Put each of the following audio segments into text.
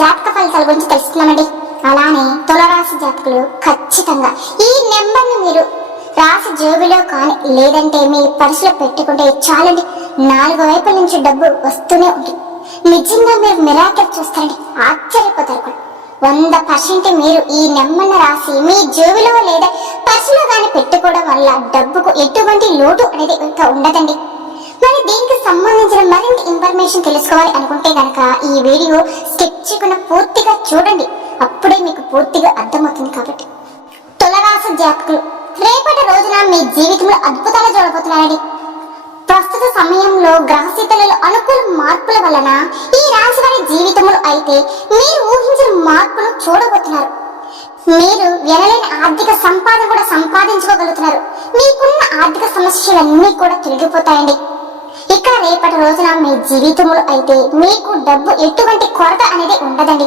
జాతక ఫలితాల గురించి తెలుసుకున్నామండి. అలానే తులారాశి జాతకులు ఖచ్చితంగా ఈ నెంబర్ని మీరు రాశి జేబులో కానీ లేదంటే మీ పర్సులో పెట్టుకుంటే చాలండి, 4 వైపుల నుంచి డబ్బు వస్తూనే ఉంటుంది. నిజంగా మీరు మిరాకిల్ చూస్తారండి, ఆశ్చర్యపోతారు కూడా. 100% మీరు ఈ నెంబర్ను రాసి మీ జేబులో లేదా పర్సులో కానీ పెట్టుకోవడం వల్ల డబ్బుకు ఎటువంటి లోటు అనేది ఇంకా ఉండదండి. మరి దీనికి సంబంధించిన మరింత ఇన్ఫర్మేషన్ తెలుసుకోవాలి అనుకుంటే గనక ఈ వీడియో స్కిప్ చేయకుండా పూర్తిగా చూడండి, అప్పుడే మీకు పూర్తిగా అర్థమవుతుంది. కాబట్టి తులారాశి జాతకులు రేపటి రోజున మీ జీవితంలో అద్భుతాలు చూడబోతున్నారండి. ప్రస్తుత సమయంలో గ్రహస్థితులలో అనుకూల మార్పుల వలన ఈ రాశి వారి జీవితంలో అయితే మీరు ఊహించిన మార్పును చూడబోతున్నారు. మీరు వినలేని ఆర్థిక సంపాదన కూడా సంపాదించుకోగలుగుతున్నారు. మీకున్న ఆర్థిక సమస్యలన్నీ కూడా తొలగిపోతాయండి. ఇక రేపటి రోజున మీ జీవితంలో అయితే మీకు డబ్బు ఎటువంటి కొరత అనేది ఉండదండి.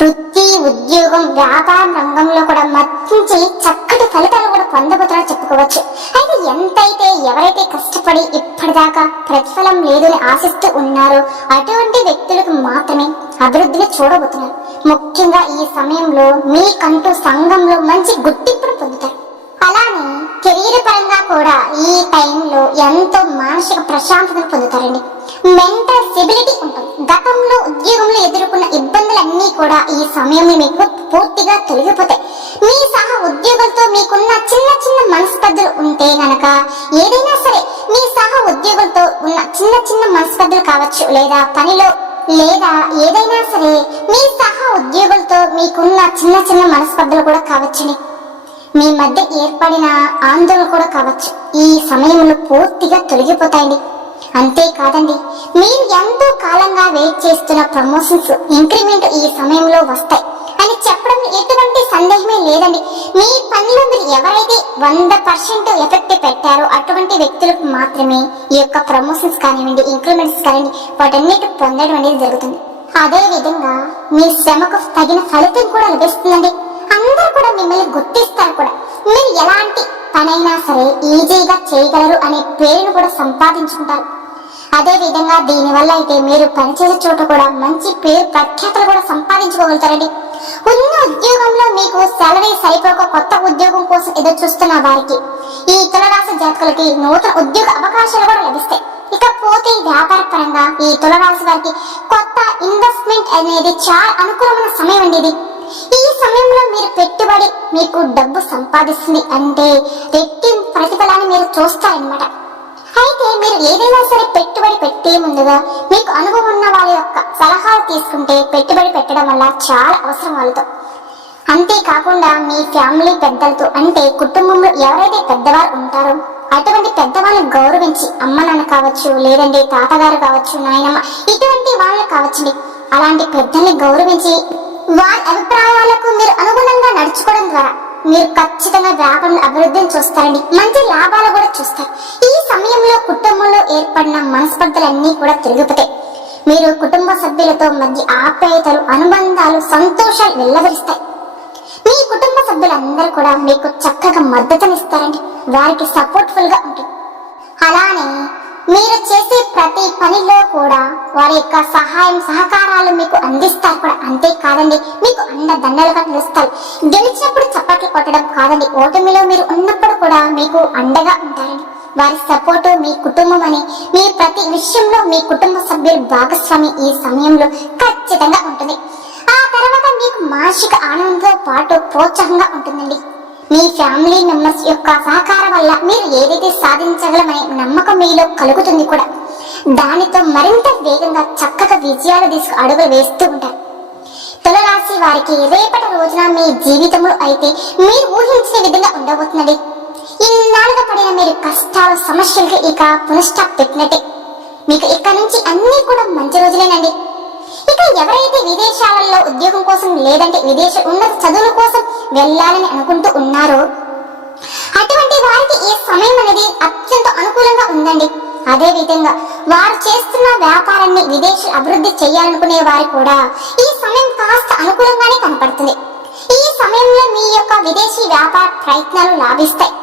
వృత్తి, ఉద్యోగం, వ్యాపార రంగంలో కూడా మంచి చక్కటి ఫలితాలు కూడా పొందబోతారో చెప్పుకోవచ్చు. అయితే ఎంతైతే ఎవరైతే కష్టపడి ఇప్పటిదాకా ప్రతిఫలం లేదని ఆశిస్తూ ఉన్నారో అటువంటి వ్యక్తులకు మాత్రమే అభివృద్ధిని చూడబోతున్నారు. ముఖ్యంగా ఈ సమయంలో మీకంటూ సంఘంలో మంచి గుర్తింపును పొందుతారు. అలానే కెరీర్ పరంగా కూడా ఈ టైంలో ఎంతో మానసిక ప్రశాంతతను పొందుతారండి. మెంటల్ స్టెబిలిటీ ఉంటుంది. గతంలో ఉద్యోగంలో ఎదుర్కొన్న ఇబ్బందులన్నీ కూడా ఈ సమయంలో మీకు పూర్తిగా తొలగిపోతాయి. మీ సహా ఉద్యోగులతో మీకున్న చిన్న చిన్న మనస్పర్ధలు ఉంటే గనక ఏదైనా సరే మీ సహా ఉద్యోగులతో ఉన్న చిన్న చిన్న మనస్పర్ధలు కావచ్చు, లేదా పనిలో లేదా ఏదైనా సరే మీ సహా ఉద్యోగులతో మీకున్న చిన్న చిన్న మనస్పర్ధలు కూడా కావచ్చుని. మీ మధ్య ఏర్పడిన ఆందోళన కూడా కావచ్చు, ఈ సమయంలో పూర్తిగా తొలగిపోతాయండి. అంతేకాదండి, మీరు ఎంతో కాలంగా వెయిట్ చేస్తున్న ప్రమోషన్స్, ఇంక్రిమెంట్ ఈ సమయంలో వస్తాయి అని చెప్పడం ఎటువంటి సందేహమే లేదండి. మీ పనిలో మీరు ఎవరైతే 100% ఎఫెక్ట్ పెట్టారో అటువంటి వ్యక్తులకు మాత్రమే ఈ యొక్క ప్రమోషన్స్ కానివ్వండి, ఇంక్రిమెంట్స్ కానివ్వండి, వాటన్నిటి పొందడం అనేది జరుగుతుంది. అదే విధంగా మీ శ్రమకు తగిన ఫలితం కూడా లభిస్తుందండి. అందరూ కూడా మిమ్మల్ని గుర్తిస్తారు కూడా. మీరు ఎలాంటి పనైనా సరే ఈజీగా చేయగలరు అనే పేరును కూడా సంపాదించుకుంటారు. అదే విధంగా దీనివల్ల అయితే మీరు పనిచేసే చోట కూడా మంచి పేరు ప్రఖ్యాతలు కూడా సంపాదించుకోగలుగుతారండి. ఉన్న ఉద్యోగంలో మీకు సాలరీ సరిపోక కొత్త ఉద్యోగం కోసం ఎదురు చూస్తున్న వారికి, ఈ తులారాశి జాతకులకి నూతన ఉద్యోగ అవకాశాలు కూడా లభిస్తాయి. ఇకపోతే వ్యాపార పరంగా ఈ తులారాశి వారికి కొత్త ఇన్వెస్ట్మెంట్ అనేది చాలా అనుకూలమైన సమయం అండి. ఇది ఈ సమయంలో మీరు పెట్టుబడి మీకు డబ్బు సంపాదిస్తుంది అంటే రెట్టింపు ప్రతిఫలాన్ని మీరు చూస్తారనమాట. అయితే మీరు ఏదైనా సరే పెట్టుబడి పెట్టే ముందుగా మీకు అనుభవం ఉన్న వాళ్ళ యొక్క సలహాలు తీసుకుంటే పెట్టుబడి పెట్టడం వల్ల చాలా అవసరం వాళ్ళతో. అంతేకాకుండా మీ ఫ్యామిలీ పెద్దలతో అంటే కుటుంబంలో ఎవరైతే పెద్దవారు ఉంటారో అటువంటి పెద్దవాళ్ళని గౌరవించి, అమ్మ నాన్న కావచ్చు, లేదంటే తాతగారు కావచ్చు, నాయనమ్మ, ఇటువంటి వాళ్ళు కావచ్చండి, అలాంటి పెద్దల్ని గౌరవించి వారి అభిప్రాయాలకు మీరు అనుగుణంగా నడుచుకోవడం ద్వారా మీరు ఖచ్చితంగా వ్యాపారం అభివృద్ధిని చూస్తారండి. మంచి లాభాలు కూడా చూస్తారు. ఈ సమయంలో కుటుంబంలో ఏర్పడిన మనస్పర్ధలన్నీ కూడా తిరిగిపోతాయి. మీరు కుటుంబ సభ్యులతో మధ్య ఆప్యాయతలు, అనుబంధాలు, సంతోషాలు వెల్లవరిస్తాయి. మీ కుటుంబ సభ్యులందరూ కూడా మీకు చక్కగా మద్దతునిస్తారండి. వారికి సపోర్ట్ఫుల్ గా ఉంటుంది. అలానే మీరు చేసే ప్రతి పనిలో కూడా వారి యొక్క సహాయం సహకారాలు మీకు అందిస్తారు కూడా. అంతేకాదండి, మీకు అండదండలుగా నిలుస్తారు. గెలిచినప్పుడు చప్పట్లు కొట్టడం కాదండి, ఓటమిలో మీరు ఉన్నప్పుడు కూడా మీకు అండగా ఉంటారండి. వారి సపోర్టు మీ కుటుంబం అని మీ ప్రతి విషయంలో మీ కుటుంబ సభ్యుల భాగస్వామి ఈ సమయంలో ఖచ్చితంగా ఉంటుంది. ఆ తర్వాత మీకు మానసిక ఆనందంతో పాటు ప్రోత్సాహంగా ఉంటుందండి. మీ ఫ్యామిలీ మెంబర్స్ యొక్క సహకారం వల్ల మీరు ఏదైతే సాధించగలమనే నమ్మకం మీలో కలుగుతుంది కూడా. దానితో మరింత వేగంగా చక్కగా విజయాలు అడుగులు వేస్తూ ఉంటారు. తులారాశి వారికి రేపటి రోజున మీ జీవితంలో అయితే మీరు ఊహించిన విధంగా ఉండబోతున్నది. ఇన్నాళ్ళుగా పడిన మీరు కష్టాలు, సమస్యలకి ఇక పునఃస్టాప్ పెట్టినట్టే. మీకు ఇక్కడ నుంచి అన్ని కూడా మంచి రోజులేనండి. ఇక ఎవరైతే విదేశాలలో ఉద్యోగం కోసం లేదంటే విదేశ ఉన్నత చదువుల కోసం వెళ్ళాలని అనుకుంటూ ఉన్నారో అటువంటి వారికి ఈ సమయం అనేది అత్యంత అనుకూలంగా ఉందండి. అదే విధంగా వారు చేస్తున్న వ్యాపారాన్ని విదేశీ అభివృద్ధి చేయాలనుకునే వారు కూడా ఈ సమయం కాస్త అనుకూలంగానే కనపడుతుంది. ఈ సమయంలో మీ యొక్క విదేశీ వ్యాపార ప్రయత్నాలు లాభిస్తాయి.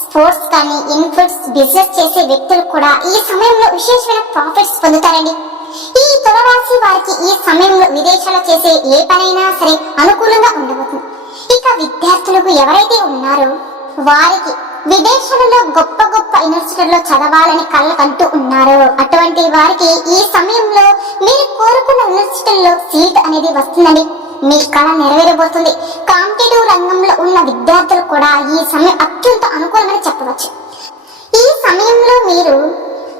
స్పోర్ట్స్ కానీ ఇన్ఫుడ్స్ బిజినెస్ చేసే వ్యక్తులు కూడా ఈ సమయంలో విశేషమైన ప్రాఫిట్స్ పొందుతారండి. ఈ తులారాశి వారికి ఈ సమయంలో విదేశాల్లో చేసే ఏ పనైనా సరే అనుకూలంగా ఉండబోతుంది. ఇక విద్యార్థులకు ఎవరైతే ఉన్నారో వారికి విదేశాలలో గొప్ప గొప్ప యూనివర్సిటీల్లో చదవాలని కళ్ళకంటూ ఉన్నారో అటువంటి వారికి ఈ సమయంలో మీరు కోరుకున్న యూనివర్సిటీల్లో సీట్ అనేది వస్తుందండి. మీ కళ నెరవేరబోతుంది. కాంపిటేటివ్ రంగంలో ఉన్న విద్యార్థులు కూడా ఈ సమయం అత్యంత అనుకూలమని చెప్పవచ్చు. ఈ సమయంలో మీరు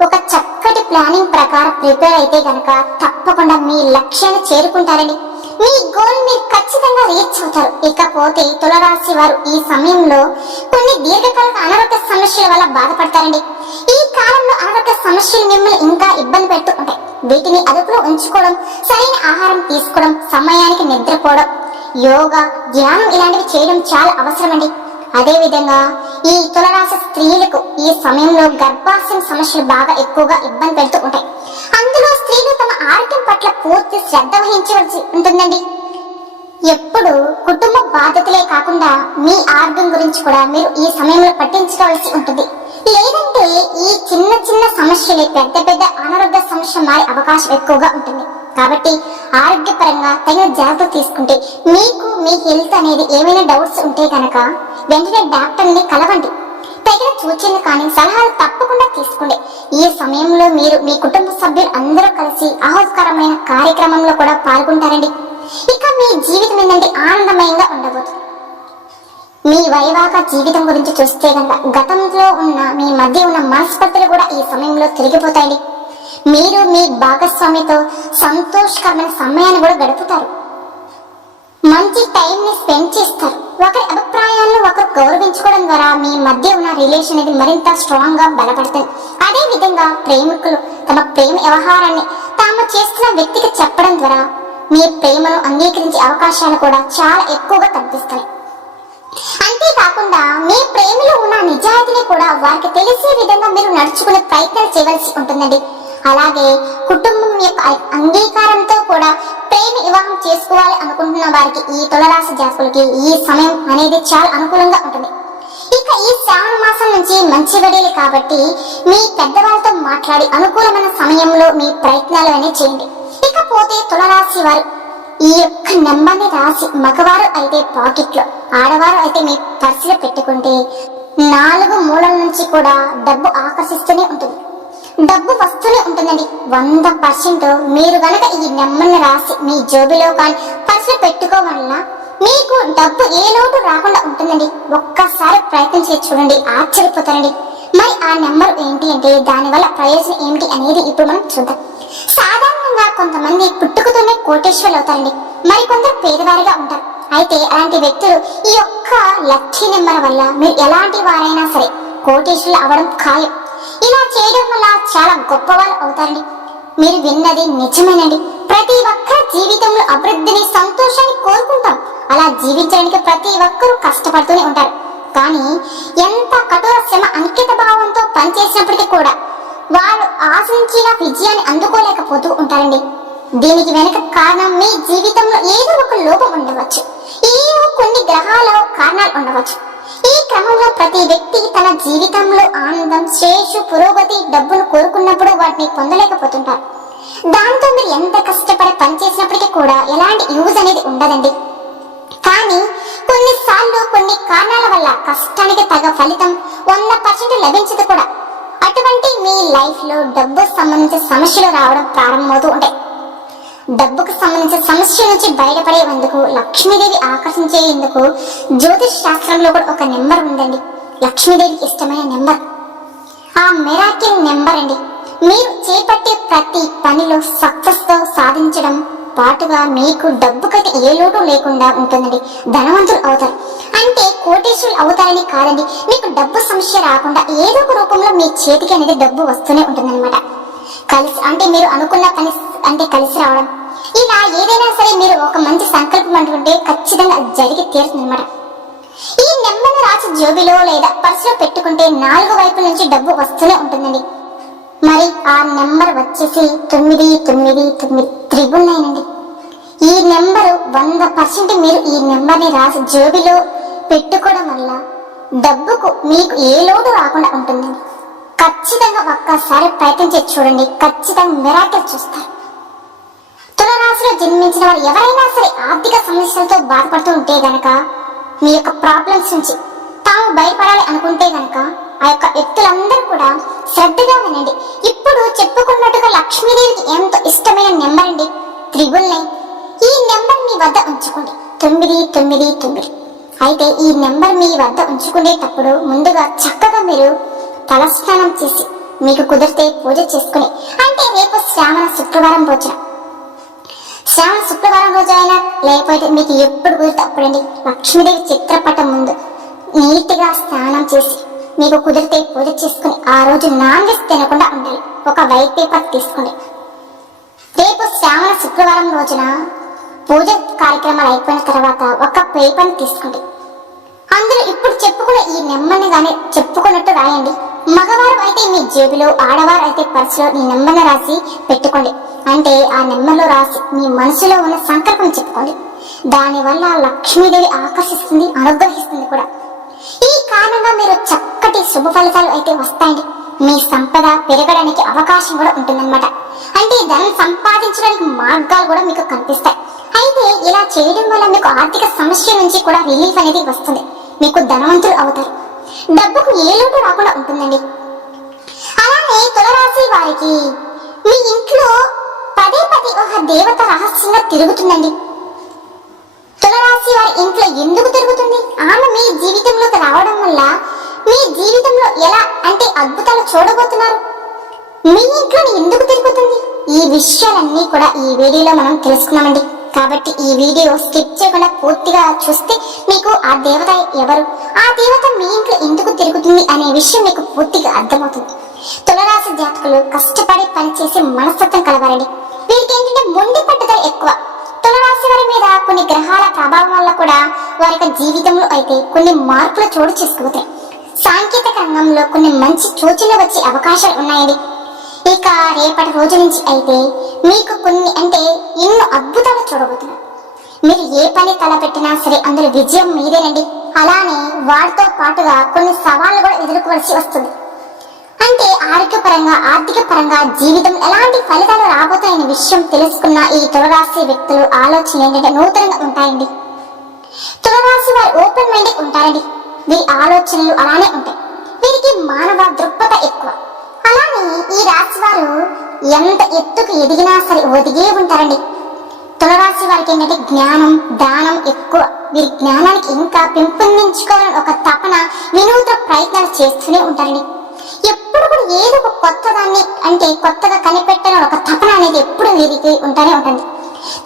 ఒక చక్కటి ప్లానింగ్ ప్రకారం ప్రిపేర్ అయితే గనక తప్పకుండా మీ లక్ష్యాన్ని చేరుకుంటారని, మీ గోల్ మీరు ఖచ్చితంగా రీచ్ అవుతారు. ఇకపోతే తులారాశి వారు ఈ సమయంలో కొన్ని దీర్ఘకాలిక అనారోగ్య సమస్యల వల్ల బాధపడతారండి. ఈ కాలంలో అనారోగ్య సమస్యలు మిమ్మల్ని ఇంకా ఇబ్బంది పెడుతూ ఉంటాయి. వీటిని అదుపులో ఉంచుకోవడం, సరైన ఆహారం తీసుకోవడం, సమయానికి నిద్రపోవడం, యోగా, ధ్యానం ఇలాంటివి చేయడం చాలా అవసరమండి. అదే విధంగా ఈ తులారాశి స్త్రీలకు ఈ సమయంలో గర్భాశయం సమస్యలు బాగా ఎక్కువగా ఇబ్బంది పెడుతూ ఉంటాయి. అందులో స్త్రీలు తమ ఆరోగ్యం పట్ల పూర్తి శ్రద్ధ వహించవలసి ఉంటుందండి. ఎప్పుడు కుటుంబ బాధ్యతలే కాకుండా మీ ఆరోగ్యం గురించి కూడా మీరు ఈ సమయంలో పట్టించుకోవాల్సి ఉంటుంది. లేదంటే ఈ చిన్న చిన్న సమస్యలే పెద్ద పెద్ద అనారోగ్య సమస్య మారే అవకాశం ఎక్కువగా ఉంటుంది. కాబట్టి ఆరోగ్యపరంగా తగిన జాగ్రత్త తీసుకుంటే మీకు మీ హెల్త్ అనేది ఏమైనా డౌట్స్ ఉంటే కనుక వెంటనే డాక్టర్ని కలవండి. తగిన సూచనలు కానీ సలహాలు తప్పకుండా తీసుకోండి. ఈ సమయంలో మీరు మీ కుటుంబ సభ్యులు అందరూ కలిసి ఆహ్లాదకరమైన కార్యక్రమంలో కూడా పాల్గొంటారండి. ఇక మీ జీవితం ఏంటంటే ఆనందమయంగా ఉండబోతుంది. మీ వైవాహిక జీవితం గురించి చూస్తే కనుక గతంలో ఉన్న మీ మధ్య ఉన్న మనస్పర్ధలు కూడా ఈ సమయంలో తిరిగిపోతాయండి. మీరు మీ భాగస్వామితో సంతోషకరమైన సమయాన్ని కూడా గడుపుతారు. మంచి టైంని స్పెండ్ చేస్తారు. ఒకరి అభిప్రాయాలను ఒకరు గౌరవించుకోవడం ద్వారా మీ మధ్య ఉన్న రిలేషన్ అనేది మరింత స్ట్రాంగ్ గా బలపడుతుంది. అదే విధంగా ప్రేమికులు తమ ప్రేమ వ్యవహారాన్ని తాము చేస్తున్న వ్యక్తికి చెప్పడం ద్వారా మీ ప్రేమను అంగీకరించే అవకాశాలు కూడా చాలా ఎక్కువగా కనిపిస్తాయి. అంతేకాకుండా మీ ప్రేమలో ఉన్న నిజాయితీని కూడా వారికి తెలిసే విధంగా మీరు నడుచుకునే ప్రయత్నాలు చేయవలసి ఉంటుందండి. అలాగే కుటుంబం యొక్క అంగీకారంతో కూడా ప్రేమ వివాహం చేసుకోవాలి అనుకుంటున్న వారికి ఈ తులారాశి జాతకులకి ఈ సమయం అనేది చాలా అనుకూలంగా ఉంటుంది. ఇక ఈ శ్రావణ మాసం నుంచి మంచి గడియలు కాబట్టి మీ పెద్దవాళ్ళతో మాట్లాడి అనుకూలమైన సమయంలో మీ ప్రయత్నాలు అనేవి చేయండి. ఇకపోతే తులారాశి వారు ఈ యొక్క నెంబర్ని రాసి మగవారు అయితే పాకెట్లో, ఆడవారు అయితే మీ పర్సులో పెట్టుకుంటే 4 మూలల నుంచి కూడా డబ్బు ఆకర్షిస్తూనే ఉంటుంది. డబ్బు వస్తూనే ఉంటుందండి. 100% మీరు గనక ఈ నెంబర్ని రాసి మీ జోబిలో కానీ పర్సులో పెట్టుకోవల్ల మీకు డబ్బు ఏ లోటు రాకుండా ఉంటుందండి. ఒక్కసారి ప్రయత్నం చేసి చూడండి, ఆశ్చర్యపోతారండి. మరి ఆ నెంబర్ ఏంటి అంటే దానివల్ల ప్రయోజనం ఏమిటి అనేది ఇప్పుడు మనం చూద్దాం. సాధారణంగా కొంతమంది పుట్టుకతోనే కోటేశ్వరులు అవుతారండి, మరి కొందరు పేదవారిగా ఉంటారు. అయితే అలాంటి వ్యక్తులు ఈ యొక్క లక్కీ నెంబర్ వల్ల మీరు ఎలాంటి వారైనా సరే కోటేశ్వరులు అవ్వడం ఖాయం. ఇలా చేయడం వల్ల చాలా గొప్పవాళ్ళు అవుతారండి. మీరు విన్నది నిజమేనండి. ప్రతి ఒక్కరి జీవితంలో అభివృద్ధిని, సంతోషాన్ని కోరుకుంటాం. అలా జీవించడానికి ప్రతి ఒక్కరూ కష్టపడుతూనే ఉంటారు. కానీ ఎంత కఠోర శ్రమ, అంకిత భావంతో పనిచేసినప్పటికీ కూడా వారు ఆశించిన విజయాన్ని అందుకోలేకపోతూ ఉంటారండి. దీనికి వెనుక కారణం మీ జీవితంలో ఏదో ఒక లోపం ఉండవచ్చు, ఏవో కొన్ని గ్రహాల కారణాలు ఉండవచ్చు. ఈ క్రమంలో ప్రతి వ్యక్తి తన జీవితంలో ఆనందం, శ్రేయస్సు, పురోగతి, డబ్బును కోరుకున్నప్పుడు వాటిని పొందలేకపోతుంటారు. దాంతో మీరు ఎంత కష్టపడి పనిచేసినప్పటికీ కూడా ఎలాంటి యూజ్ అనేది ఉండదండి. కానీ కొన్నిసార్లు కొన్ని కారణాల వల్ల కష్టానికి తగ్గ ఫలితం 100% లభించదు కూడా. అటువంటి మీ లైఫ్ లో డబ్బు సంబంధించిన సమస్యలు రావడం ప్రారంభమవుతూ ఉంటాయి. డబ్బుకు సంబంధించిన సమస్య నుంచి బయటపడేందుకు, లక్ష్మీదేవి ఆకర్షించేందుకు జ్యోతిష్ శాస్త్రంలో కూడా ఒక నెంబర్ ఉందండి. లక్ష్మీదేవికి ఇష్టమైన నెంబర్, ఆ మిరాకిల్ నెంబర్ అండి. మీరు చేపట్టే ప్రతి పనిలో సక్సెస్ తో సాధించడం పాటుగా మీకు డబ్బుకైతే ఏ లోటు లేకుండా ఉంటుందండి. ధనవంతులు అవుతారు. అంటే కోటేశ్వరులు అవుతారని కాదండి, మీకు డబ్బు సమస్య రాకుండా ఏదో ఒక రూపంలో మీ చేతికి అనేది డబ్బు వస్తూనే ఉంటుందన్నమాట. కలిసి అంటే మీరు అనుకున్న పని అంటే కలిసి రావడం, ఇలా ఏదైనా సరే మీరు ఒక మంచి సంకల్పం అనుకుంటే ఖచ్చితంగా జరిగి తీరుతుందన్నమాట. ఈ నెంబర్ను రాసి జోబిలో లేదా పర్సులో పెట్టుకుంటే 4 వైపుల నుంచి డబ్బు వస్తూనే ఉంటుందండి. మరి ఆ నెంబర్ వచ్చేసి 999 అండి. ఈ నెంబరు 100% మీరు ఈ నెంబర్ని రాసి జోబిలో పెట్టుకోవడం వల్ల డబ్బుకు మీకు ఏ లోటు రాకుండా ఉంటుందండి. ఖచ్చితంగా ఒక్కసారి ప్రయత్నం చేసి చూడండి, ఖచ్చితంగా మిరాకిల్ చూస్తారు. తులారాశిలో జన్మించిన వారు ఎవరైనా సరే ఆర్థిక సమస్యలతో బాధపడుతూ ఉంటే గనక, మీ యొక్క ప్రాబ్లమ్స్ నుంచి తాము బయటపడాలి అనుకుంటే గనక ఆ యొక్క వ్యక్తులందరూ కూడా శ్రద్ధగా వినండి. ఇప్పుడు చెప్పుకున్నట్టుగా లక్ష్మీదేవికి ఎంతో ఇష్టమైన నెంబర్ అండి 999. ఈ నెంబర్ మీ వద్ద ఉంచుకోండి, 999. అయితే ఈ నెంబర్ మీ వద్ద ఉంచుకునేటప్పుడు ముందుగా చక్కగా మీరు తలస్నానం చేసి, మీకు కుదిరితే పూజ చేసుకుని, అంటే రేపు శ్రావణ శుక్రవారం రోజున, శ్రావణ శుక్రవారం రోజు అయినా లేకపోతే మీకు ఎప్పుడు కుదిరితే అప్పుడండి లక్ష్మీదేవి చిత్రపటం ముందు నీట్గా స్నానం చేసి, మీకు కుదిరితే పూజ చేసుకుని, ఆ రోజు నాన్ వెజ్ తినకుండా ఉండాలి. ఒక వైట్ పేపర్ తీసుకోండి. రేపు శ్రావణ శుక్రవారం రోజున పూజ కార్యక్రమాలు అయిపోయిన తర్వాత ఒక పేపర్ని తీసుకోండి. అందులో ఇప్పుడు చెప్పుకున్న ఈ నెంబర్ని కానీ చెప్పుకున్నట్టు రాయండి. మగవారు అయితే మీ జేబులో, ఆడవారు అయితే పర్సులో ఈ నెంబర్ని రాసి పెట్టుకోండి. అంటే ఆ నెంబర్లో రాసి మీ మనసులో ఉన్న సంకల్పం చెప్పుకోండి. దానివల్ల లక్ష్మీదేవి ఆకర్షిస్తుంది, అనుగ్రహిస్తుంది కూడా. ఈ కారణంగా మీరు చక్కటి శుభ ఫలితాలు అయితే వస్తాయండి. మీ సంపద పెరగడానికి అవకాశం కూడా ఉంటుందన్నమాట. అంటే ధనం సంపాదించడానికి మార్గాలు కూడా మీకు కనిపిస్తాయి. అయితే ఇలా చేయడం వల్ల మీకు ఆర్థిక సమస్య నుంచి కూడా రిలీఫ్ అనేది వస్తుంది. మీకు ధనవంతులు అవుతారు, డబ్బుకు ఏ లోటు రాకుండా ఉంటుందండి. అలానే తులరాశి వారికి మీ ఇంట్లో పదే పదే ఒక దేవత రహస్యంగా తిరుగుతుందండి. తులరాశి వారి ఇంట్లో ఎందుకు తిరుగుతుంది? ఆమె మీ జీవితంలోకి రావడం వల్ల మీ జీవితంలో ఎలా అంటే అద్భుతాలు చూడబోతున్నారు. మీ ఇంట్లో ఎందుకు తిరుగుతుంది? ఈ విషయాలన్నీ కూడా ఈ వీడియోలో మనం తెలుసుకున్నామండి. కాబట్టి ఈ వీడియో స్కిప్ చేయకుండా పూర్తిగా చూస్తే మీకు ఆ దేవత ఎవరు, ఆ దేవత మీ ఇంట్లో ఎందుకు తిరుగుతుంది అనే విషయం మీకు పూర్తిగా అర్థమవుతుంది. తులరాశి జాతకులు కష్టపడి పనిచేసే మనస్తత్వం కలవారండి. వీరికి ఏంటంటే మొండి పట్టుదల ఎక్కువ. తులరాశి వారి మీద కొన్ని గ్రహాల ప్రభావం వల్ల కూడా వారి యొక్క జీవితంలో అయితే కొన్ని మార్పులు చోటు చేసుకుపోతాయి. సాంకేతిక రంగంలో కొన్ని మంచి సూచనలు వచ్చే అవకాశాలు ఉన్నాయండి. ఇక రేపటి రోజు నుంచి అయితే మీకు కొన్ని అంటే ఎన్నో అద్భుతాలు చూడబోతున్నారు. మీరు ఏ పని తలపెట్టినా సరే అందులో విజయం మీదేనండి. అలానే వాటితో పాటుగా కొన్ని సవాళ్లు కూడా ఎదుర్కోవలసి వస్తుంది. అంటే ఆరోగ్యపరంగా, ఆర్థిక పరంగా జీవితం ఎలాంటి ఫలితాలు రాబోతాయనే విషయం తెలుసుకున్న ఈ తులరాశి వ్యక్తులు ఆలోచన ఏంటంటే నూతనంగా ఉంటాయండి. తులరాశి వారు ఓపెన్ మైండెడ్ ఉంటారండి. వీరి ఆలోచనలు అలానే ఉంటాయి. వీరికి మానవ దృక్పథ ఎక్కువ. అలానే ఈ రాశి వారు ఎంత ఎత్తుకు ఎదిగినా సరే ఒదిగే ఉంటారండి. తులరాశి వారికి ఏంటంటే జ్ఞానం, దానం ఎక్కువ. వీరి జ్ఞానానికి ఇంకా పెంపొందించుకోవాలని ఒక తపన, వినూత్న ప్రయత్నాలు చేస్తూనే ఉంటారండి. ఎప్పుడు కూడా ఏదో ఒక కొత్త దాన్ని అంటే కొత్తగా కనిపెట్టాలని ఒక తపన అనేది ఎప్పుడు వీరికి ఉంటానే ఉంటుంది.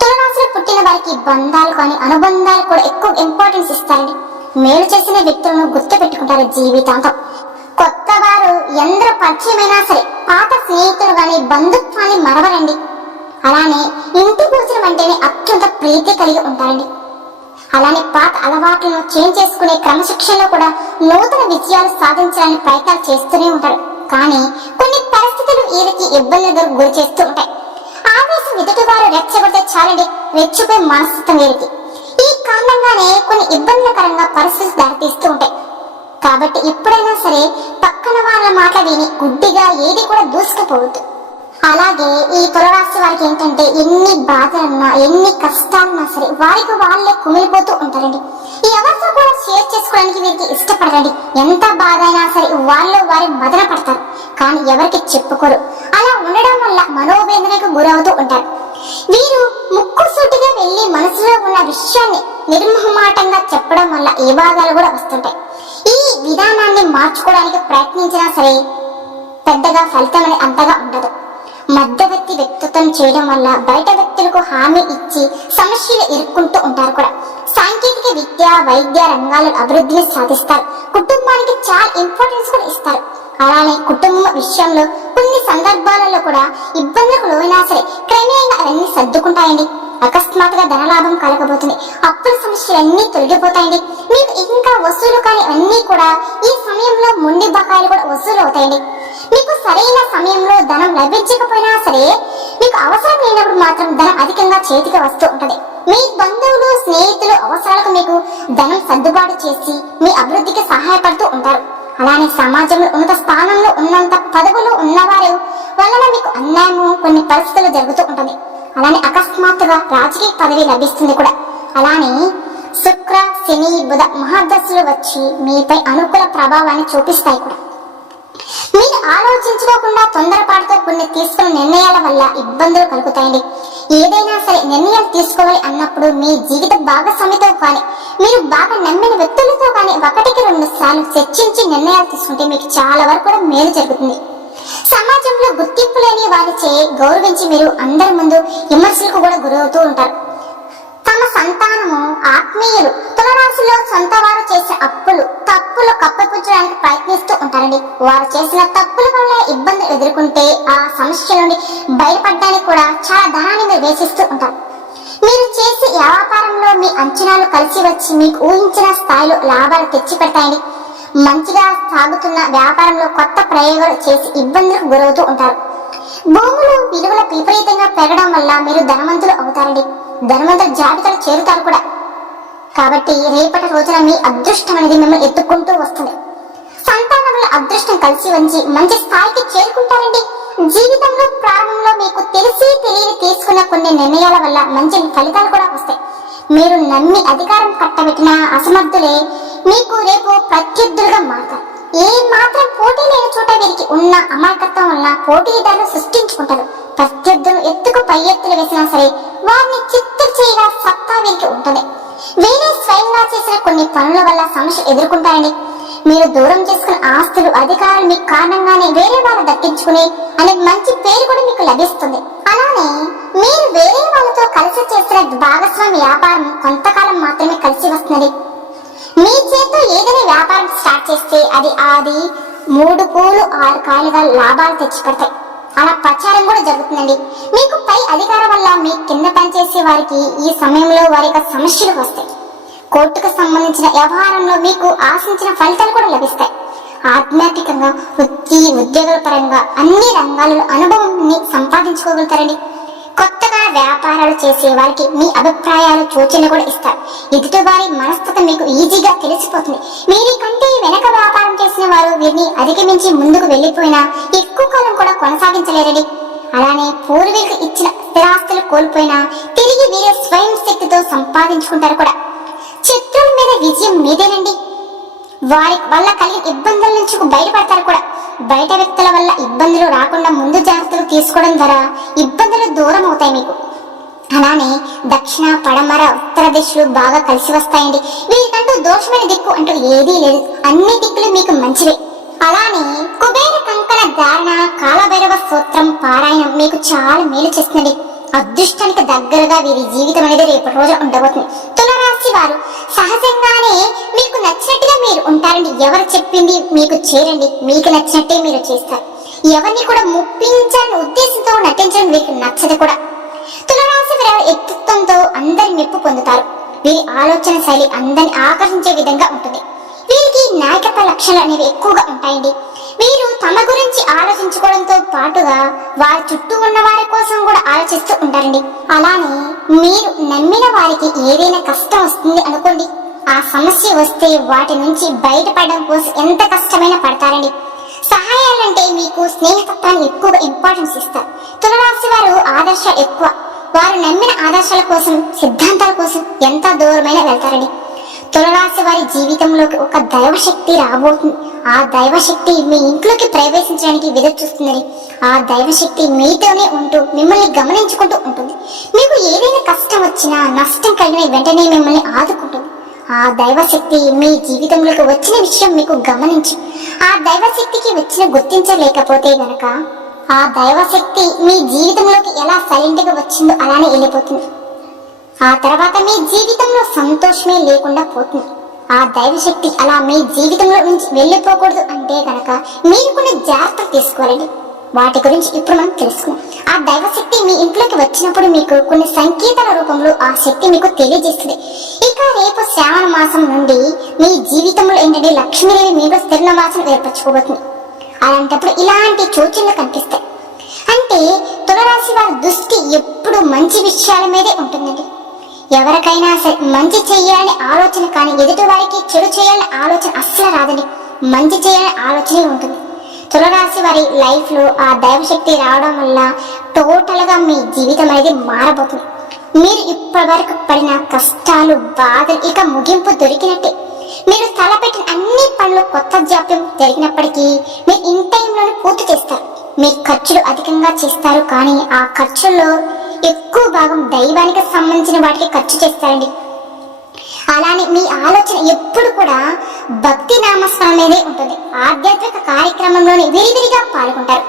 తులరాశిలో పుట్టిన వారికి బంధాలు కానీ అనుబంధాలు కూడా ఎక్కువ ఇంపార్టెన్స్ ఇస్తారండి. మేలు చేసిన వ్యక్తులను గుర్తు పెట్టుకుంటారు జీవితాంతం. కొత్త వారు ఎందరో పరిచయమైనా సరే పాత స్నేహితులు కానీ బంధుత్వాన్ని మరవరండి. అలానే ఇంటి భోజనం అంటేనే అత్యంత ప్రీతి కలిగి ఉంటారండి. అలానే పాత అలవాట్లను చేంజ్ చేసుకునే క్రమశిక్షణలో కూడా నూతన విజయాలు సాధించడానికి ప్రయత్నాలు చేస్తూనే ఉంటారు. కానీ కొన్ని పరిస్థితులు వీరికి ఇబ్బందులకు గురి చేస్తూ ఉంటాయి. ఆవేశం ఎదుటి వారు రెచ్చగొడితే చాలండి, రెచ్చిపోయే మనస్తత్వం వీరికి. ఈ కారణంగానే కొన్ని ఇబ్బందికరంగా పరిస్థితులు దారితీస్తూ ఉంటాయి. కాబట్టి ఎప్పుడైనా సరే పక్కన వాళ్ళ మాట విని గుడ్డిగా ఏది కూడా దూసుకుపోవద్దు. అలాగే ఈ తులరాశి వారికి ఏంటంటే ఎన్ని బాధలున్నా, ఎన్ని కష్టాలున్నా సరే వారికి వాళ్ళే కుమిలిపోతూ ఉంటారండి. ఈ ఎవరితో కూడా షేర్ చేసుకోవడానికి వీరికి ఇష్టపడరండి. ఎంత బాధ అయినా సరే వాళ్ళు వారి మదన పడతారు, కానీ ఎవరికి చెప్పుకోరు. అలా ఉండడం వల్ల మనోవేదనకు గురవుతూ ఉంటారు. వీరు ముక్కుసూటిగా వెళ్ళి మనసులో ఉన్న విషయాన్ని నిర్మోహమాటంగా చెప్పడం వల్ల ఏ బాధలు కూడా వస్తుంటాయి. ఈ విధానాన్ని మార్చుకోవడానికి ప్రయత్నించినా సరే పెద్దగా ఫలితం అనేది అంతగా ఉండదు. మధ్యవర్తి వ్యక్తిత్వం చేయడం వల్ల బయట వ్యక్తులకు హామీ ఇచ్చి సమస్యలు ఎదుర్కొంటూ ఉంటారు కూడా. సాంకేతిక విద్య, వైద్య రంగాల్లో అభివృద్ధిని సాధిస్తారు. కుటుంబానికి చాలా ఇంపార్టెన్స్ కూడా ఇస్తారు. అలానే కుటుంబ విషయంలో కొన్ని సందర్భాలలో కూడా ఇబ్బందులకు లోనైనా సరే క్రమేణా అవన్నీ సర్దుకుంటాయండి. అకస్మాత్తుగా ధనలాభం కలగబోతుంది. అప్పుల సమస్యలన్నీ తొలగిపోతాయండి. మీకు ఇంకా వసూలు కానీ అన్నీ కూడా ఈ సమయంలో మొండి బకాయిలు కూడా వసూలు అవుతాయండి. మీకు సరైన సమయంలో ధనం లభించకపోయినా సరే మీకు అవసరం లేనప్పుడు మాత్రం ధనం అధికంగా చేతికి వస్తూ ఉంటుంది. మీ బంధువులు, స్నేహితులు అవసరాలకు మీకు ధనం సర్దుబాటు చేసి మీ అభివృద్ధికి సహాయపడుతూ ఉంటారు. అలానే సమాజంలో ఉన్నత స్థానంలో ఉన్నంత పదవులు ఉన్నవారు వలన మీకు అన్యాయము కొన్ని పరిస్థితులు జరుగుతూ ఉంటుంది. అలానే అకస్మాత్తుగా రాజకీయ పదవి లభిస్తుంది కూడా. అలానే శుక్ర, శని, బుధ మహాదశలు వచ్చి మీపై అనుకూల ప్రభావాన్ని చూపిస్తాయి కూడా. మీరు ఆలోచించుకోకుండా తొందరపాటుతో కొన్ని తీసుకున్న నిర్ణయాల వల్ల ఇబ్బందులు కలుగుతాయండి. ఏదైనా సరే నిర్ణయాలు తీసుకోవాలి అన్నప్పుడు మీ జీవిత భాగస్వామితో కానీ మీరు బాగా నమ్మిన వ్యక్తులతో కానీ 1-2 సార్లు చర్చించి నిర్ణయాలు తీసుకుంటే మీకు చాలా వరకు కూడా మేలు జరుగుతుంది. సమాజంలో గుర్తింపు లేని వారిచే గౌరవించి మీరు అందరి ముందు విమర్శలకు కూడా గురవుతూ ఉంటారు. తమ సంతానము ఆత్మీయులు తులరాశిలో సొంత వారు చేసే తప్పులు కప్పిపుచ్చడానికి ప్రయత్నిస్తూ ఉంటారండి. వారు చేసిన తప్పుల వల్ల ఇబ్బందులు ఎదుర్కొంటే ఆ సమస్య నుండి బయటపడడానికి కూడా చాలా ధనాన్ని మీరు వేసిస్తూ ఉంటారు. మీరు చేసే వ్యాపారంలో మీ అంచనాలు కలిసి వచ్చి మీకు ఊహించిన స్థాయిలో లాభాలు తెచ్చి పెడతాయండి. మంచిగా సాగుతున్న వ్యాపారంలో కొత్త ప్రయోగాలు చేసి ఇబ్బందులకు గురవుతూ ఉంటారు. భూములు విలువలు విపరీతంగా పెరగడం వల్ల మీరు ధనవంతులు అవుతారండి. ధనవంతుల జాబితాలు చేరుతారు కూడా. కాబట్టి రేపటి రోజున మీ అదృష్టం అనేది మిమ్మల్ని ఎత్తుకుంటూ వస్తుంది. సంతానం వల్ల అదృష్టం కలిసి వచ్చి మంచి స్థాయికి చేరుకుంటారండి. జీవితంలో ప్రారంభంలో మీకు తెలిసి తెలియని తీసుకున్న కొన్ని నిర్ణయాల వల్ల మంచి ఫలితాలు కూడా వస్తాయి. మీరు నమ్మి అధికారం కట్టబెట్టిన అసమర్థులే మీకు రేపు ప్రత్యర్థులుగా మారుతారు. ఏ మాత్రం పోటీ లేని చోట వీరికి ఉన్న అమాయకత్వం వల్ల పోటీదారులు సృష్టించుకుంటారు. ప్రత్యర్థులు ఎత్తుకు పై ఎత్తులు వేసినా సరే వారిని చిత్తు చేయగా సత్తా వీరికి ఉంటుంది. వేరే స్వయంగా చేసిన కొన్ని పనుల వల్ల సమస్య ఎదుర్కొంటారని మీరు దూరం చేసుకున్న ఆస్తులు అధికారులు మీకు కారణంగానే వేరే వాళ్ళు దక్కించుకునే అనే మంచి పేరు కూడా మీకు లభిస్తుంది. అలానే మీరు వేరే వాళ్ళతో కలిసి చేసిన భాగస్వామి వ్యాపారం కొంతకాలం మాత్రమే కలిసి వస్తున్నది. మీ చేతితో ఏదైనా వ్యాపారం స్టార్ట్ చేస్తే అది 3 పూలు 6 కాయలుగా లాభాలు తెచ్చిపెడతాయి. అలా ప్రచారం కూడా జరుగుతుందండి. మీకు పై అధికారం వల్ల మీ కింద పనిచేసే వారికి ఈ సమయంలో వారి యొక్క సమస్యలు వస్తాయి. కోర్టుకు సంబంధించిన వ్యవహారంలో మీకు ఆశించిన ఫలితాలు కూడా లభిస్తాయి. ఆధ్యాత్మికంగా వృత్తి ఉద్యోగాల పరంగా అన్ని రంగాలలో అనుభవాన్ని సంపాదించుకోగలుగుతారండి. కొత్తగా వ్యాపారాలు చేసే వారికి మీ అభిప్రాయాలు సూచనలు కూడా ఇస్తారు. ఎదుటి వారి మనస్తత్వం మీకు ఈజీగా తెలిసిపోతుంది. వీరి కంటే వెనక వ్యాపారం చేసిన వారు వీరిని అధిగమించి ముందుకు వెళ్లిపోయినా ఎక్కువ కాలం కూడా కొనసాగించలేరండి. అలానే పూర్వీకులు ఇచ్చిన స్థిరాస్తులు కోల్పోయినా తిరిగి వీరే స్వయం శక్తితో సంపాదించుకుంటారు కూడా. శత్రువుల మీద విజయం మీదేనండి. వారి వల్ల కలిగిన ఇబ్బందుల నుంచి బయటపడతారు కూడా. బయట వ్యక్తుల వల్ల ఇబ్బందులు రాకుండా ముందు జాగ్రత్తలు తీసుకోవడం ద్వారా ఇబ్బందులు దూరం అవుతాయి మీకు. అలానే దక్షిణ పడమర ఉత్తర దిశలు బాగా కలిసి వస్తాయండి. వీరికంటూ దోషమైన దిక్కు అంటూ ఏదీ లేదు. అన్ని దిక్కులు మీకు మంచివే. అలానే కుబేర కంకణ ధారణ కాలభైరవ సూత్రం పారాయణం మీకు చాలా మేలు చేస్తుంది. అదృష్టానికి దగ్గరగా వీరి జీవితం అనేది రేపటి రోజు ఉండబోతుంది. తులరాశి వారు సహజంగానే మీకు నచ్చినట్టుగా మీరు ఉంటారండి. ఎవరు చెప్పింది మీకు చేరండి. మీకు నచ్చినట్టే మీరు చేస్తారు. ఎవరిని కూడా ముప్పించాలని ఉద్దేశంతో నటించడం మీకు నచ్చదు కూడా. తులరాశి వారు వ్యక్తిత్వంతో అందరి మెప్పు పొందుతారు. వీరి ఆలోచన శైలి అందరిని ఆకర్షించే విధంగా ఉంటుంది. వీరికి నాయకత్వ లక్షణాలు అనేవి ఎక్కువగా ఉంటాయండి. వీరు తమ గురించి ఆలోచించుకోవడంతో పాటుగా వారి చుట్టూ ఉన్న వారి కోసం కూడా ఆలోచిస్తూ ఉంటారండి. అలానే మీరు నమ్మిన వారికి ఏదైనా కష్టం వస్తుంది అనుకోండి, ఆ సమస్య వస్తే వాటి నుంచి బయటపడడం కోసం ఎంత కష్టమైనా పడతారండి. సహాయాలంటే మీకు స్నేహతత్వాన్ని ఎక్కువగా ఇంపార్టెన్స్ ఇస్తారు. తులరాశి వారు ఆదర్శాలు ఎక్కువ. వారు నమ్మిన ఆదర్శాల కోసం సిద్ధాంతాల కోసం ఎంత దూరమైనా వెళ్తారండి. తులరాశి వారి జీవితంలోకి ఒక దైవశక్తి రాబోతుంది. ఆ దైవశక్తి మీ ఇంట్లోకి ప్రవేశించడానికి ఎదురు చూస్తుందని, ఆ దైవశక్తి మీతోనే ఉంటూ మిమ్మల్ని గమనించుకుంటూ ఉంటుంది. మీకు ఏదైనా కష్టం వచ్చినా నష్టం కలిగిన వెంటనే మిమ్మల్ని ఆదుకుంటుంది. ఆ దైవశక్తి మీ జీవితంలోకి వచ్చిన విషయం మీకు గమనించి ఆ దైవశక్తికి వచ్చిన గుర్తించలేకపోతే గనక ఆ దైవశక్తి మీ జీవితంలోకి ఎలా సైలెంట్ గా వచ్చిందో అలానే వెళ్ళిపోతుంది. ఆ తర్వాత మీ జీవితంలో సంతోషమే లేకుండా పోతుంది. ఆ దైవశక్తి అలా మీ జీవితంలో నుంచి వెళ్ళిపోకూడదు అంటే కనుక మీరు కొన్ని జాగ్రత్తలు తీసుకోవాలండి. వాటి గురించి ఇప్పుడు మనం తెలుసుకుందాం. ఆ దైవశక్తి మీ ఇంట్లోకి వచ్చినప్పుడు మీకు కొన్ని సంకేతాల రూపంలో ఆ శక్తి మీకు తెలియజేస్తుంది. ఇక రేపు శ్రావణ మాసం నుండి మీ జీవితంలో ఏంటంటే లక్ష్మీదేవి మీకు స్థిర నివాసం ఏర్పరచుకోబోతుంది. అలాంటప్పుడు ఇలాంటి సూచనలు కనిపిస్తాయి. అంటే తులరాశి వారి దృష్టి ఎప్పుడు మంచి విషయాల మీదే ఉంటుందండి. ఎవరికైనా సరే మంచి చేయాలనే ఆలోచన కానీ ఎదుటి వారికి చెడు చేయాలనే ఆలోచన అస్సలు రాదండి. మంచి చేయాలనే ఆలోచనే ఉంటుంది. తులరాశి వారి లైఫ్ లో ఆ దైవశక్తి రావడం వల్ల టోటల్ గా మీ జీవితం అనేది మారబోతుంది. మీరు ఇప్పటి వరకు పడిన కష్టాలు, బాధలు ఇక ముగింపు దొరికినట్టే. మీరు తలపెట్టిన అన్ని పనులు కొత్త జాప్యం జరిగినప్పటికీ మీరు ఇన్ టైంలోనే పూర్తి చేస్తారు. మీ ఖర్చులు అధికంగా చేస్తారు, కానీ ఆ ఖర్చుల్లో ఎక్కువ భాగం దైవానికి సంబంధించిన వాటికి ఖర్చు చేస్తారండి. అలానే మీ ఆలోచన ఎప్పుడు కూడా భక్తి నామస్మరణే ఉంటుంది. ఆధ్యాత్మిక కార్యక్రమంలోనే విరివిరిగా పాల్గొంటారు.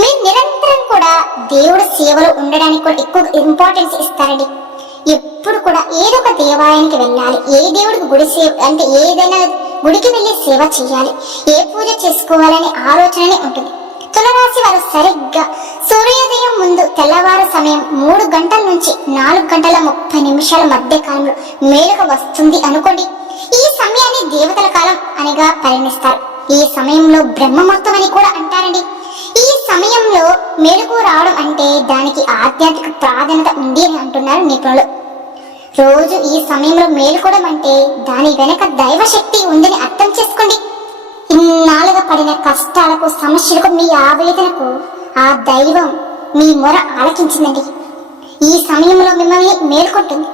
మీరు నిరంతరం కూడా దేవుడి సేవలో ఉండడానికి కూడా ఎక్కువ ఇంపార్టెన్స్ ఇస్తారండి. ఎప్పుడు కూడా ఏదో ఒక దేవాలయానికి వెళ్ళాలి, ఏ దేవుడికి గుడి సేవ అంటే ఏదైనా గుడికి వెళ్ళి సేవ చేయాలి, ఏ పూజ చేసుకోవాలనే ఆలోచననే ఉంటుంది. తులరాశి వారు సరిగ్గా సూర్యోదయం ముందు తెల్లవారు సమయం 3 గంటల నుంచి 4 గంటల 30 నిమిషాల మధ్య కాలంలో మేలుక వస్తుంది అనుకోండి. ఈ సమయాన్ని దేవతల కాలం అనిగా పరిగణిస్తారు. ఈ సమయంలో బ్రహ్మముహూర్తం అని కూడా అంటారండి. ఈ సమయంలో మేలుకు రావడం అంటే దానికి ఆధ్యాత్మిక ప్రాధాన్యత ఉంది అని అంటున్నారు నిపుణులు. రోజు ఈ సమయంలో మేలుకోవడం అంటే దాని వెనక దైవశక్తి ఉందని అర్థం చేసుకోండి. ఇన్నాళ్ళుగా పడిన కష్టాలకు, సమస్యలకు, మీ ఆవేదనకు ఆ దైవం మీ మొర ఆలకించిందండి. ఈ సమయంలో మిమ్మల్ని మేల్కొంటుంది.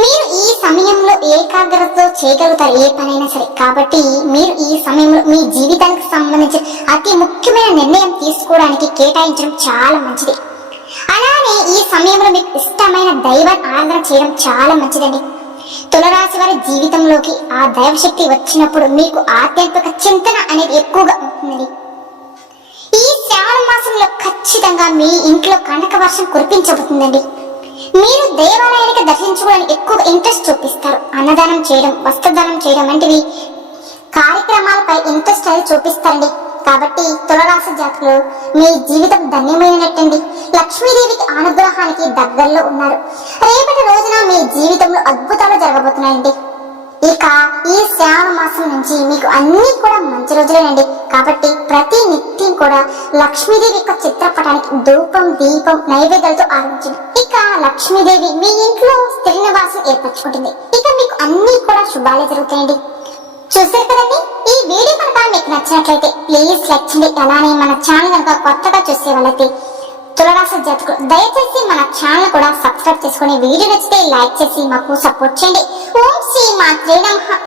మీరు ఈ సమయంలో ఏకాగ్రతతో చేయగలుగుతారు ఏ పనైనా సరే. కాబట్టి మీరు ఈ సమయంలో మీ జీవితానికి సంబంధించిన అతి ముఖ్యమైన నిర్ణయం తీసుకోవడానికి కేటాయించడం చాలా మంచిది. అలానే ఈ సమయంలో మీకు ఇష్టమైన దైవాన్ని ఆరాధన చేయడం చాలా మంచిదండి. తులరాశి వారి జీవితంలోకి ఆ దైవశక్తి వచ్చినప్పుడు మీకు ఆధ్యాత్మిక చింతన అనేది ఎక్కువగా ఉంటుందండి. ఈ శ్రావణ మాసంలో ఖచ్చితంగా మీ ఇంట్లో కనక వర్షం కురిపించబోతుందండి. మీరు దేవాలయానికి దర్శించుకోవడానికి ఎక్కువ ఇంట్రెస్ట్ చూపిస్తారు. అన్నదానం చేయడం, వస్త్రదానం చేయడం వంటివి కార్యక్రమాలపై ఇంట్రెస్ట్ అనేది చూపిస్తారండి. కాబట్టి తులరాశి జాతకులు మీ జీవితం ధన్యమైనట్టండి. లక్ష్మీదేవికి అనుగ్రహానికి దగ్గరలో ఉన్నారు. రేపటి రోజున మీ జీవితంలో అద్భుతాలు జరగబోతున్నాయండి. ఇక ఈ శ్రావణ మాసం నుంచి మీకు అన్ని కూడా మంచి రోజులేనండి. కాబట్టి ప్రతి నిత్యం కూడా లక్ష్మీదేవి యొక్క చిత్రపటానికి ధూపం, దీపం, నైవేద్యాలతో ఆరంభించండి. ఇక లక్ష్మీదేవి మీ ఇంట్లో స్థిర నివాసం ఏర్పరచుకుంటుంది. ఇక మీకు అన్ని కూడా శుభాలే జరుగుతాయండి. చూసారు కదండి, ఈ వీడియో కనుక మీకు నచ్చినట్లయితే ప్లీజ్ లైక్ చేయండి. అలానే మన ఛానల్ కనుక కొత్తగా చూసే వాళ్ళైతే తులరాశి జాతకులు దయచేసి మన ఛానల్ కూడా సబ్స్క్రైబ్ చేసుకుని వీడియో నచ్చితే లైక్ చేసి మాకు సపోర్ట్ చేయండి. ఓం శ్రీ మాత్రే నమః.